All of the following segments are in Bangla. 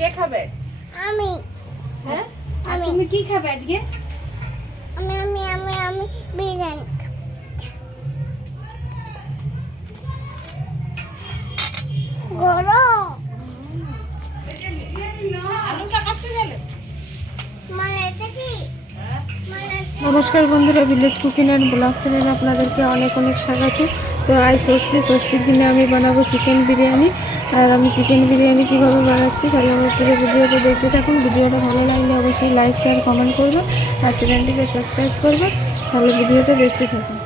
কে খাবে? আমি। হ্যাঁ, আর তুমি কি খাবে আজকে? আমি বিরিয়ানি। গরম। আলুটা কাটতে গেলে নমস্কার বন্ধুরা, ভিলেজ কুকিং অ্যান্ড ব্লগ চ্যানেলে আপনাদেরকে অনেক অনেক স্বাগত। তো আজ ষষ্ঠীর দিনে আমি বানাবো চিকেন বিরিয়ানি। আর আমি চিকেন বিরিয়ানি কীভাবে বানাচ্ছি তাহলে আমার পুরো ভিডিওটা দেখতে থাকুন। ভিডিওটা ভালো লাগলে অবশ্যই লাইক শেয়ার কমেন্ট করবেন আর চ্যানেলটিকে সাবস্ক্রাইব করবেন। তাহলে ভিডিওটা দেখতে থাকুন।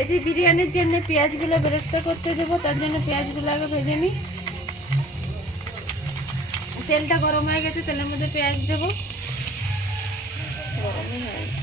এই যে বিরিয়ানির জন্য পেঁয়াজগুলো বেরেস্তা করতে দেবো, তার জন্য পেঁয়াজগুলো আগে ভেজে নিই। তেলটা গরম হয়ে গেছে, তেলের মধ্যে পেঁয়াজ দেবো। গরমই হয় না।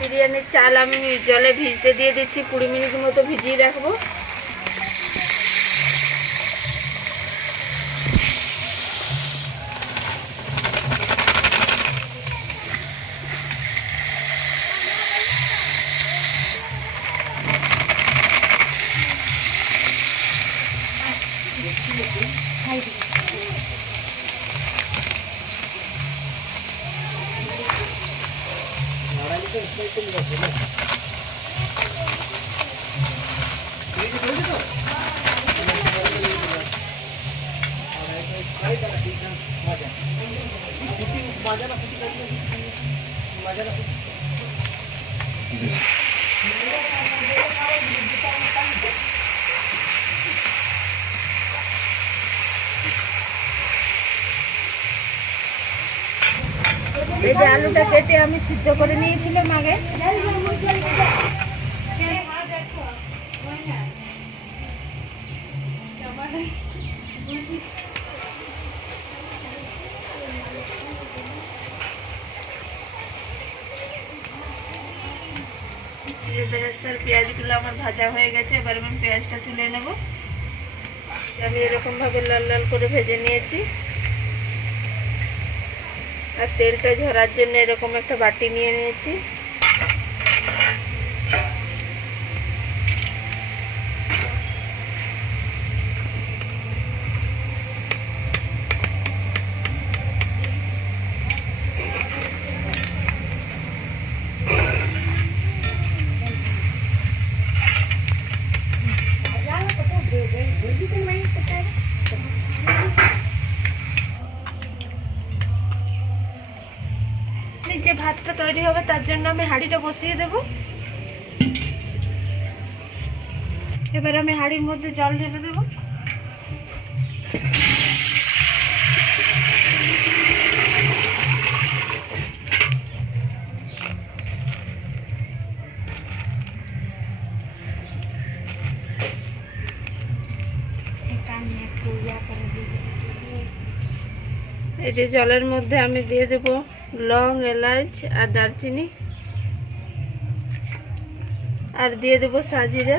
বিরিয়ানির চাল আমি জলে ভিজতে দিয়ে দিচ্ছি, 20 মিনিট মতো ভিজিয়ে রাখবো। এই যে আলুটা কেটে আমি সিদ্ধ করে নিয়েছিলাম আগে। বেরেস্তার পেঁয়াজগুলো আমার ভাজা হয়ে গেছে, এবার আমি পেঁয়াজটা তুলে নেব। আমি এরকম ভাবে লাল লাল করে ভেজে নিয়েছি। আর তেলটা ঝরার জন্য এরকম একটা বাটি নিয়ে নিয়েছি। যে ভাতটা তৈরি হবে তার জন্য আমি হাঁড়িটা বসিয়ে দেব। এবার আমি হাঁড়ির মধ্যে জল ঢেলে দেব। এই যে জলের মধ্যে আমি দিয়ে দেব লং, এলাচ আর দারচিনি, আর দিয়ে দেব সাজিরা,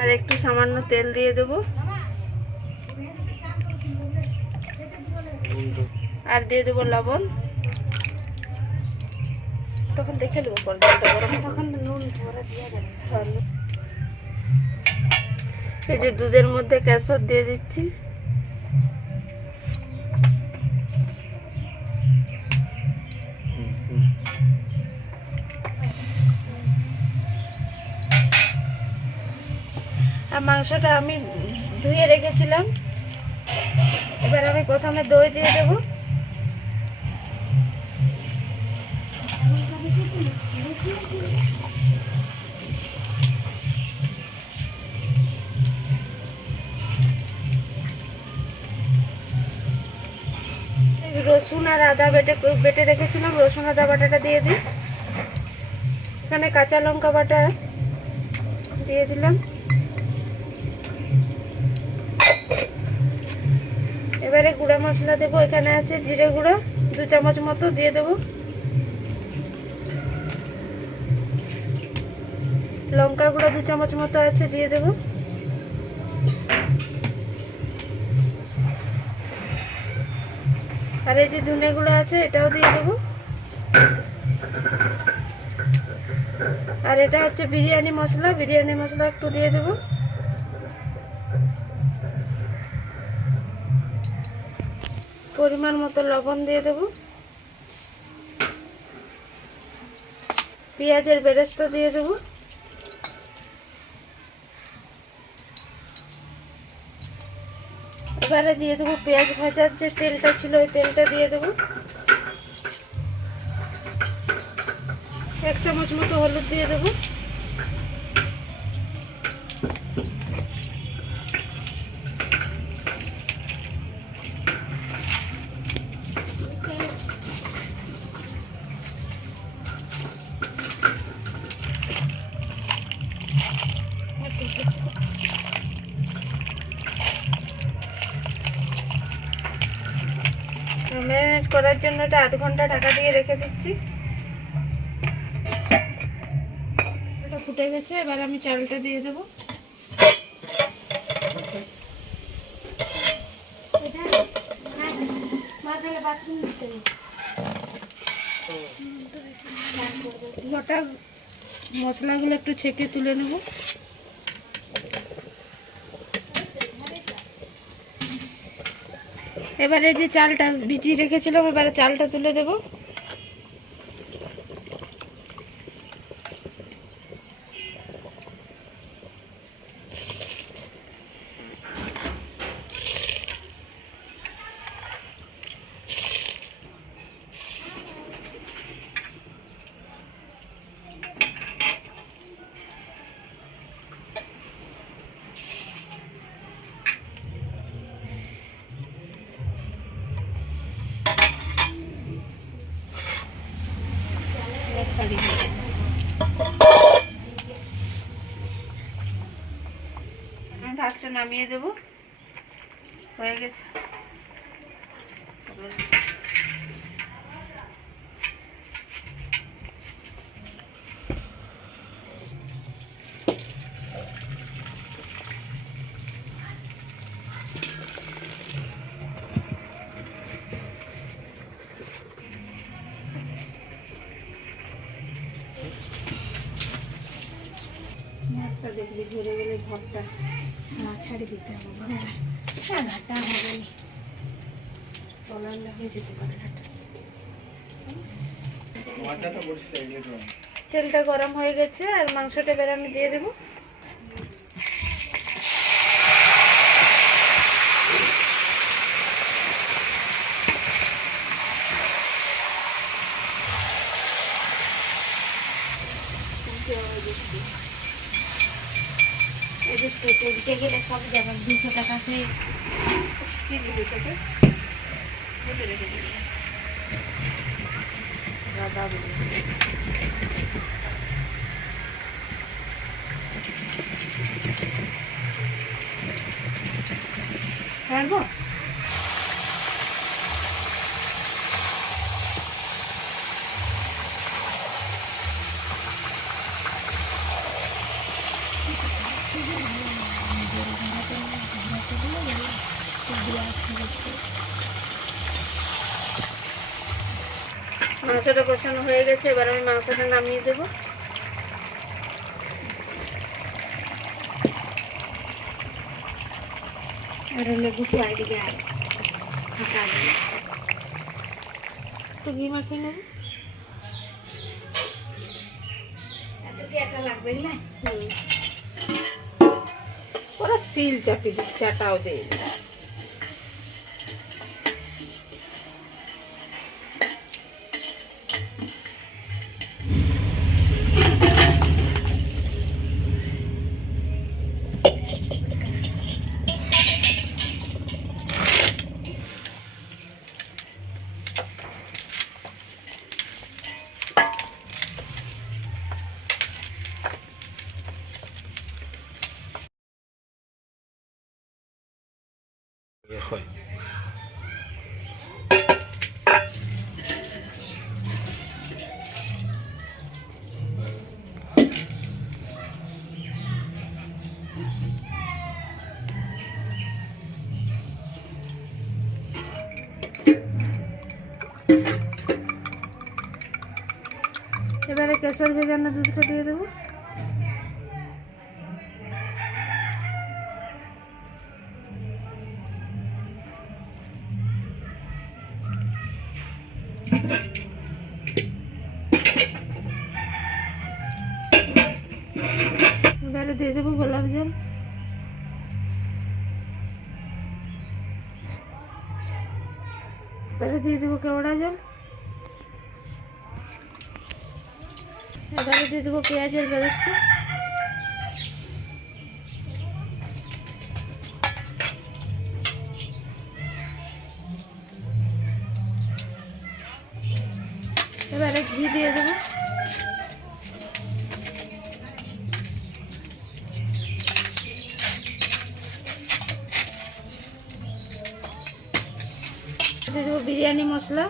আর একটু সামান্য তেল দিয়ে দেব, আর দিয়ে দেব লবণ। তখন দেখে নেবো জলটা গরম, তখন নুন ভরা দিয়ে যাবে। এই যে দুধের মধ্যে কেশর দিয়ে দিচ্ছি। আর মাংসটা আমি ধুয়ে রেখেছিলাম। এবার আমি প্রথমে দই দিয়ে দেব। রসুন আর আদা বেটে রেখেছিলাম, রসুন আদা বাটাটা দিয়ে দিই। এখানে কাঁচা লঙ্কা বাটা দিয়ে দিলাম। এবারে গুঁড়া মশলা দেবো। এখানে আছে জিরে গুঁড়ো 2 চামচ মতো দিয়ে দেবো, লঙ্কা গুঁড়ো 2 চামচ মতো আছে দিয়ে দেবো, আর এই যে ধনে গুঁড়ো আছে এটাও দিয়ে দেবো, আর এটা হচ্ছে বিরিয়ানি মশলা একটু দিয়ে দেবো, পরিমাণ মতো লবণ দিয়ে দেবো, পেঁয়াজের বেরেস্তা দিয়ে দেবো, এবারে দিয়ে দেবো পেঁয়াজ ভাজার যে তেলটা ছিল ওই তেলটা দিয়ে দেবো, 1 চামচ মতো হলুদ দিয়ে দেবো, ম্যারিনেট করার জন্য এটা আধ ঘন্টা ঢাকা দিয়ে রেখে দিচ্ছি। এটা ফুটে গেছে, এবার আমি চালটা দিয়ে দেবো। গোটা মশলাগুলো একটু ছেঁকে তুলে নেব। এবারে যে চালটা ভিজিয়ে রেখেছিলাম এবারে চালটা তুলে দেব। ভাতটা নামিয়ে দেব, হয়ে গেছে। ভাতটা দেখবি ঝরে গেলে ভাতটা ছাড়ি দিতে হবে, ঘাটা হবে না, তলার লাগিয়ে যেতে পারে ঘাটা। তেলটা গরম হয়ে গেছে আর মাংসটা এবার আমি দিয়ে দেবো। উঠে গেলে সব যাবেন 200 টাকা খেয়ে রেখে দেবেন। পারবো মাংসটা কষানো হয়ে গেছে, এবার আমি মাংসটা নামিয়ে দেবো। আর লেবুটা এদিকে একটু ঘি মাখিয়ে নেব, লাগবে না ওরা সিল চাপি চাটাও দেয়। হয় কেশর ভেজানো দুধটা দিয়ে দেবো। এবারে দিয়ে দেবো গোলাপ জল। এবারে দিয়ে দেবো কেওড়া জল। এবারে দিয়ে দেবো পেঁয়াজের বেরেস্তা। এবারে ঘি দিয়ে দেবো। দিয়ে দেবো বিরিয়ানি মশলা।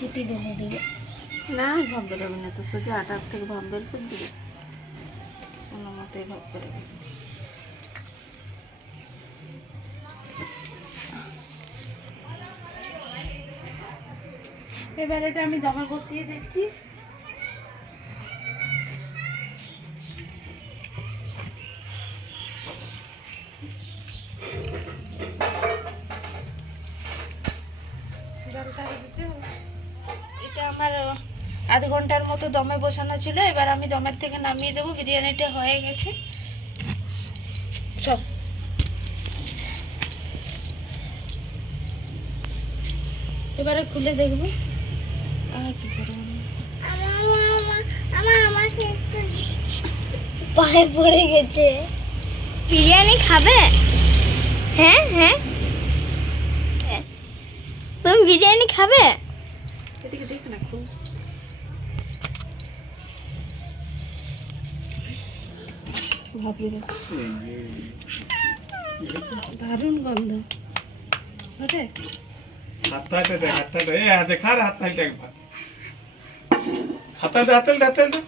চিটি ঢেলে দিবে না ভাব বেরোবে না তো, সোজা আটার থেকে ভাব বের করে দিবে, কোনো মতে ভাব বেরোবে। এবার এটা আমি দমে বসিয়ে দিচ্ছি। এটা আমার আধ ঘন্টার মতো দমে বসানো ছিল। এবার আমি দমের থেকে নামিয়ে দেবো। বিরিয়ানিটা হয়ে গেছে সব। এবারে খুলে দেখবো আর কি করবো। আমাকে একটু পায়ে পড়ে গেছে। বিরিয়ানি খাবে? হ্যাঁ হ্যাঁ, তুমি বিরিয়ানি খাবে? এদিকে দেখ না খুব দারুণ গন্ধ। ওঠে হাতটা দে, হাতটা দে, দেখা রে হাতটা একবার, হাতটা দে, হাতটা দে, হাতটা দে।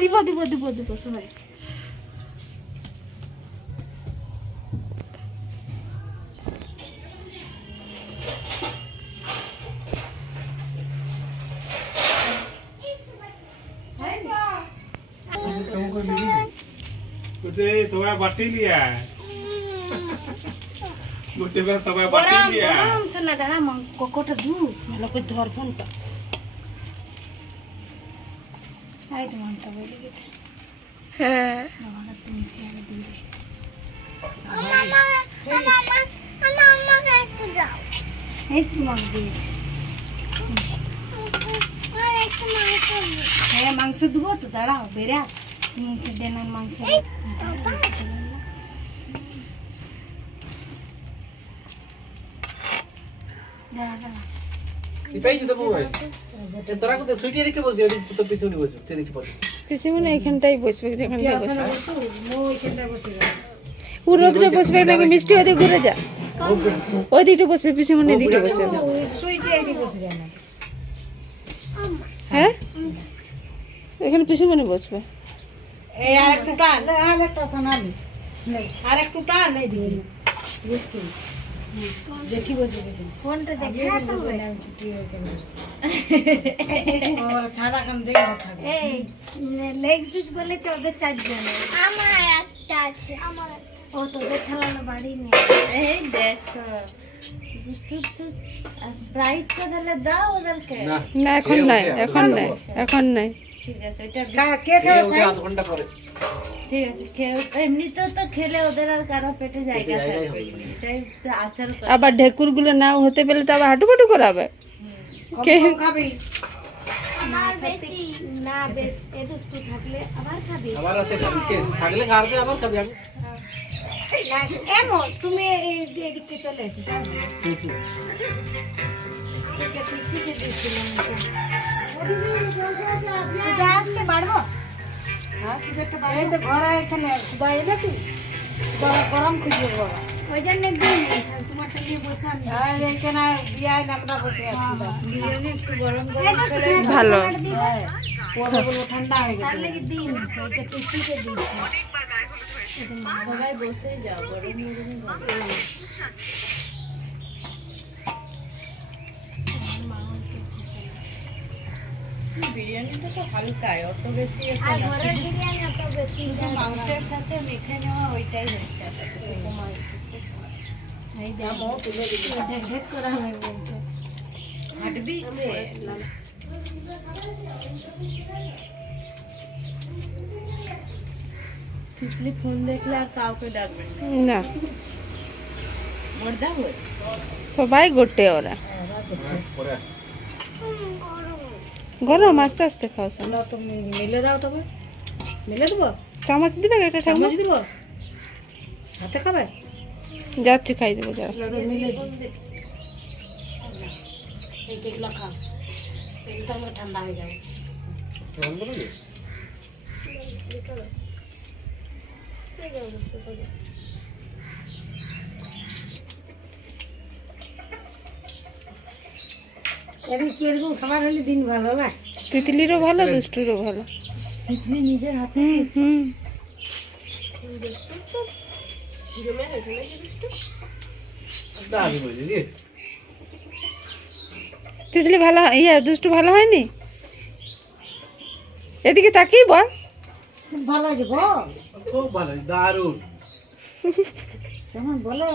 দিব দিব দিব দিব সবাই। मुझे सवाई बाटी लिया है, मुझे मेरा सवाई बाटी लिया है। গরম সোনা দাঁড়া কোকোটা দুধ মেলা করে ধর ফোনটা। আই তোমারটা বলে গেছে। হ্যাঁ বাবা তুমি সিয়ারে দিবে। আমাকে একটু দাও। এই তোমার দিয়েছে। হ্যাঁ মাংস দেবো তো, দাঁড়াও বেরা ডেনার মাংস। এখানটাই বসবে, যেখানটাই বসবে ও রোদরে বসবে নাকি মিষ্টি ওদিকে ঘুরে যা, ওই দিকটা বসে পিসিমনি দিকে বসে। হ্যাঁ এখানে পিসিমনি বসবে। ফোনটা দেখে লেগ পিস বলে ওদের 4 জন। আমার একটা আছে, আমার ও তোদের খাওয়ানো বাড়ি নেই। এই দেখো স্প্রাইট তো তাহলে দাও ওদেরকে। না এখন নাই, এখন নাই, এখন নাই। ঠিক আছে ওইটা কে খাবে ভাই? ঠিক আছে এমনিতেও তো খেলে ওদের আর কারো পেটে জায়গা থাকবে না। এটাই তো আসল কথা। আবার ঢেকুর গুলো না হতে পেলে তো আবার হাঁটুপাটু করাবে কে খাবে? না বেশি না বেশ এ দুষ্টু থাকলে আবার খাবি এমন তুমি এদিকে চলে এসে আসতে পারবো এই তো ঘর এখানে খুদাই নাকি গরম খুঁজবে ঘর ওই জন্য দিন তোমারটা নিয়ে বসে আমি আর এখানে বিয়ায় আমরা বসে আছি বিরিয়ানি একটু গরম গরম চলে ভালো আসবে। ঠান্ডা হয়ে গেছে তাহলে কি দিন ওইটা পিসিতে দিন সবাই বসে যাও গরম গরম বিরিয়ানিটা তো হালকাই অত বেশি আর ঘরের বিরিয়ানি অত বেশি মাংসের সাথে মেখে নেওয়া ওইটাই হচ্ছে এই দেখো ঢেক করা হয়ে গেছে হাঁটবি তিতলি ফোন দেখলে আর কাউকে ডাকবে না মর্দা হয়ে সবাই গোটে ওরা গরম আস্তে আস্তে খাও সব। তুমি মিলে দাও তবে মিলে দেবো চামচ দিবে একটা ঠাকুমা চামচ দিব হাতে খাবে যাচ্ছি খাই দেবো যারা মিলে এইগুলো খাও এগুলো আমার ঠান্ডা হয়ে যাবে এরকম খাবার হলে দিন ভালো না তিতলিরও ভালো দুষ্টুরও ভালো তুমি নিজের হাতে হুম তিতলি ভালো দুষ্টু ভালো হয়নি এদিকে তাকিয়ে বল খুব ভালো আছে বল খুব ভালো দারুণ কেমন বলে